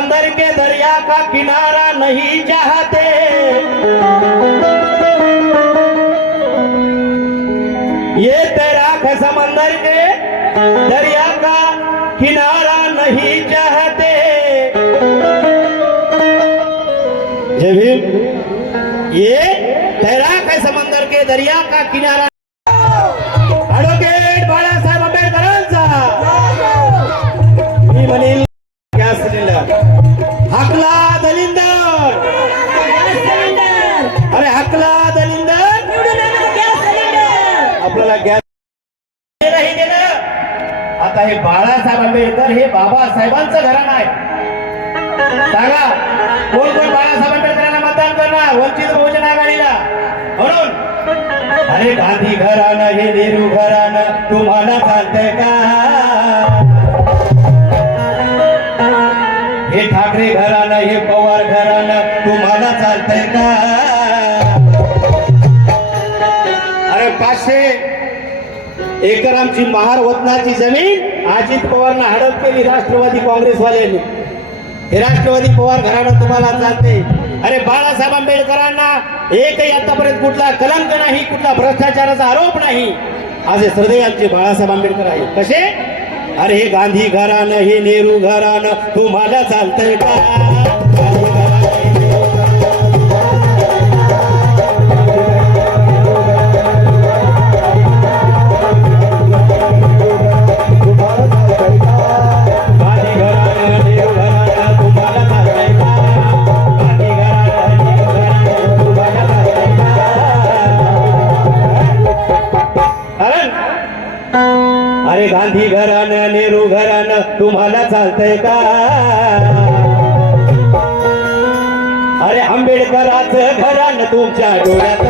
समंदर के दरिया का किनारा नहीं चाहते। ये तैराक समंदर के दरिया का किनारा नहीं चाहते। ये तैराक है समंदर के दरिया का किनारा टाकला दलिंदर आपल्याला गॅस आता हे बाळासाहेब आंबेडकर हे बाबासाहेबांचं घराणं आहे. सांगा कोण कोण बाळासाहेब आंबेडकरांना मतदान करणार? वंचित बहुजन आघाडीला. म्हणून अरे गांधी घराणं हे नेहरू घराणं तुम्हाला पाचशे एकर आमची महार वतनाची जमीन अजित पवारनं हडप केली राष्ट्रवादी काँग्रेसवाल्यांनी. हे राष्ट्रवादी पवार घराणं तुम्हाला चालते अरे बाळासाहेब आंबेडकरांना एकही आतापर्यंत कुठला कलंक नाही कुठला भ्रष्टाचाराचा आरोप नाही. असे हृदय आमचे बाळासाहेब आंबेडकर आहे कसे? अरे हे गांधी घरानं हे नेहरू घरानं तुम्हाला चालतंय का? अरे गांधी घराणं नेहरू घराणं तुम्हाला चालतंय का? अरे आंबेडकराचं घराणं तुमच्या डोळ्यात